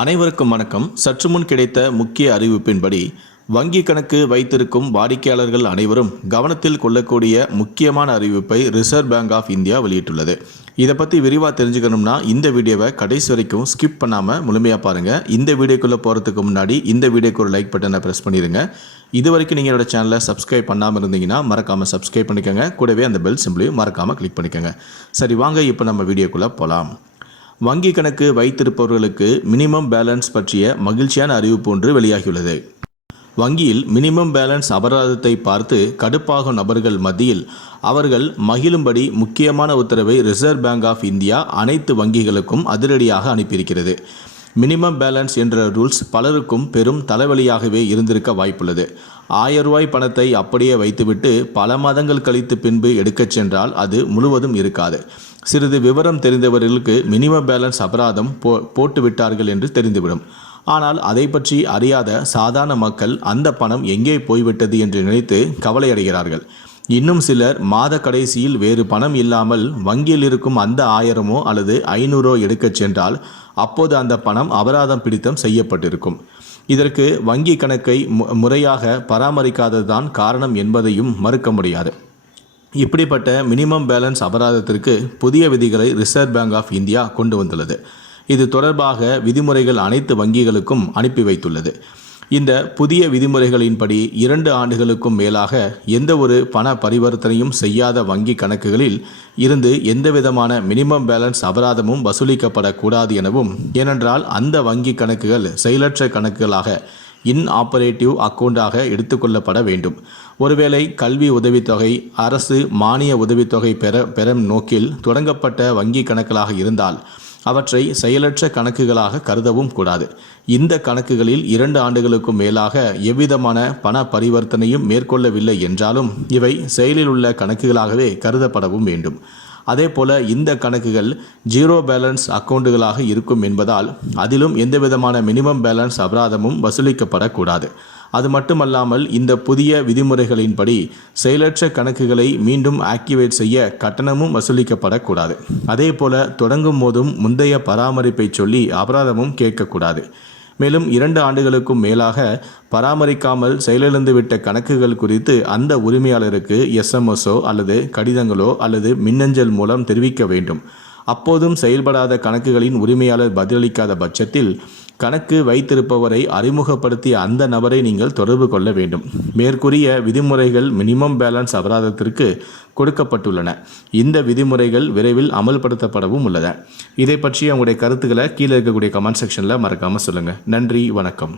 அனைவருக்கும் வணக்கம். சற்று முன் கிடைத்த முக்கிய அறிவிப்பின்படி வங்கி கணக்கு வைத்திருக்கும் வாடிக்கையாளர்கள் அனைவரும் கவனத்தில் கொள்ளக்கூடிய முக்கியமான அறிவிப்பை ரிசர்வ் பேங்க் ஆஃப் இந்தியா வெளியிட்டுள்ளது. இதை பற்றி விரிவாக தெரிஞ்சுக்கணும்னா இந்த வீடியோவை கடைசி வரைக்கும் ஸ்கிப் பண்ணாமல் முழுமையாக பாருங்கள் இந்த வீடியோக்குள்ளே போகிறதுக்கு முன்னாடி இந்த வீடியோக்கு ஒரு லைக் பட்டனை ப்ரெஸ் பண்ணிடுங்க இது வரைக்கும் நீங்கள் என்னோட சேனலை சப்ஸ்கிரைப் பண்ணாமல் இருந்தீங்கன்னா மறக்காமல் சப்ஸ்கிரைப் பண்ணிக்கோங்க. கூடவே அந்த பெல் சிம்பிளையும் மறக்காமல் கிளிக் பண்ணிக்கோங்க. சரி வாங்க இப்போ நம்ம வீடியோக்குள்ளே போகலாம் வங்கி கணக்கு வைத்திருப்பவர்களுக்கு மினிமம் பேலன்ஸ் பற்றிய மகிழ்ச்சியான அறிவிப்பு ஒன்று வெளியாகியுள்ளது. வங்கியில் மினிமம் பேலன்ஸ் அபராதத்தை பார்த்து கடுப்பாகும் நபர்கள் மத்தியில் அவர்கள் மகிழும்படி முக்கியமான உத்தரவை ரிசர்வ் பேங்க் ஆஃப் இந்தியா அனைத்து வங்கிகளுக்கும் அதிரடியாக அனுப்பியிருக்கிறது. மினிமம் பேலன்ஸ் என்ற ரூல்ஸ் பலருக்கும் பெரும் தலைவலியாகவே இருந்திருக்க வாய்ப்புள்ளது. ஆயிரம் ரூபாய் பணத்தை அப்படியே வைத்துவிட்டு பல மாதங்கள் கழித்து பின்பு எடுக்கச் சென்றால் அது முழுவதும் இருக்காது. சிறிது விவரம் தெரிந்தவர்களுக்கு மினிமம் பேலன்ஸ் அபராதம் போ போட்டு விட்டார்கள் என்று தெரிந்துவிடும். ஆனால் அதை பற்றி அறியாத சாதாரண மக்கள் அந்த பணம் எங்கே போய்விட்டது என்று நினைத்து கவலையடைகிறார்கள். இன்னும் சிலர் மாத கடைசியில் வேறு பணம் இல்லாமல் வங்கியில் இருக்கும் அந்த ஆயிரமோ அல்லது ஐநூறோ எடுக்கச் சென்றால் அப்போது அந்த பணம் அபராதம் பிடித்தம் செய்யப்பட்டிருக்கும். இதற்கு வங்கி கணக்கை மு- முறையாக பராமரிக்காததுதான் காரணம் என்பதையும் மறுக்க முடியாது. இப்படிப்பட்ட மினிமம் பேலன்ஸ் அபராதத்திற்கு புதிய விதிகளை ரிசர்வ் பேங்க் ஆஃப் இந்தியா கொண்டு வந்துள்ளது. இது தொடர்பாக விதிமுறைகள் அனைத்து வங்கிகளுக்கும் அனுப்பி வைத்துள்ளது. இந்த புதிய விதிமுறைகளின்படி இரண்டு ஆண்டுகளுக்கும் மேலாக எந்த ஒரு பண பரிவர்த்தனையும் செய்யாத வங்கி கணக்குகளில் இருந்து எந்தவிதமான மினிமம் பேலன்ஸ் அபராதமும் வசூலிக்கப்படக்கூடாது எனவும் ஏனென்றால் அந்த வங்கி கணக்குகள் செயலற்ற கணக்குகளாக இன் ஆப்பரேட்டிவ் அக்கவுண்டாக எடுத்துக்கொள்ளப்பட வேண்டும். ஒருவேளை கல்வி உதவித்தொகை அரசு மானிய உதவித்தொகை பெற பெறும் நோக்கில் தொடங்கப்பட்ட வங்கி கணக்குகளாக இருந்தால் அவற்றை செயலற்ற கணக்குகளாக கருதவும் கூடாது. இந்த கணக்குகளில் இரண்டு ஆண்டுகளுக்கும் மேலாக எவ்விதமான பண பரிவர்த்தனையும் மேற்கொள்ளவில்லை என்றாலும் இவை செயலில் உள்ள கணக்குகளாகவே கருதப்படவும் வேண்டும். அதேபோல இந்த கணக்குகள் ஜீரோ பேலன்ஸ் அக்கௌண்டுகளாக இருக்கும் என்பதால் அதிலும் எந்தவிதமான மினிமம் பேலன்ஸ் அபராதமும் வசூலிக்கப்படக்கூடாது. அது மட்டுமல்லாமல் இந்த புதிய விதிமுறைகளின்படி செயலற்ற கணக்குகளை மீண்டும் ஆக்டிவேட் செய்ய கட்டணமும் வசூலிக்கப்படக்கூடாது. அதேபோல தொடங்கும் போதும் முந்தைய பராமரிப்பை சொல்லி அபராதமும் கேட்கக்கூடாது. மேலும் இரண்டு ஆண்டுகளுக்கும் மேலாக பராமரிக்காமல் செயலிழந்துவிட்ட கணக்குகள் குறித்து அந்த உரிமையாளருக்கு எஸ்எம்எஸோ அல்லது கடிதங்களோ அல்லது மின்னஞ்சல் மூலம் தெரிவிக்க வேண்டும். அப்போதும் செயல்படாத கணக்குகளின் உரிமையாளர் பதிலளிக்காத பட்சத்தில் கணக்கு வைத்திருப்பவரை அறிமுகப்படுத்திய அந்த நபரை நீங்கள் தொடர்பு கொள்ள வேண்டும். மேற்கூறிய விதிமுறைகள் மினிமம் பேலன்ஸ் அபராதத்திற்கு கொடுக்கப்பட்டுள்ளன. இந்த விதிமுறைகள் விரைவில் அமல்படுத்தப்படவும் உள்ளன. இதை பற்றி உங்களுடைய கருத்துக்களை கீழே இருக்கக்கூடிய கமெண்ட் செக்ஷனில் மறக்காமல் சொல்லுங்கள் நன்றி வணக்கம்.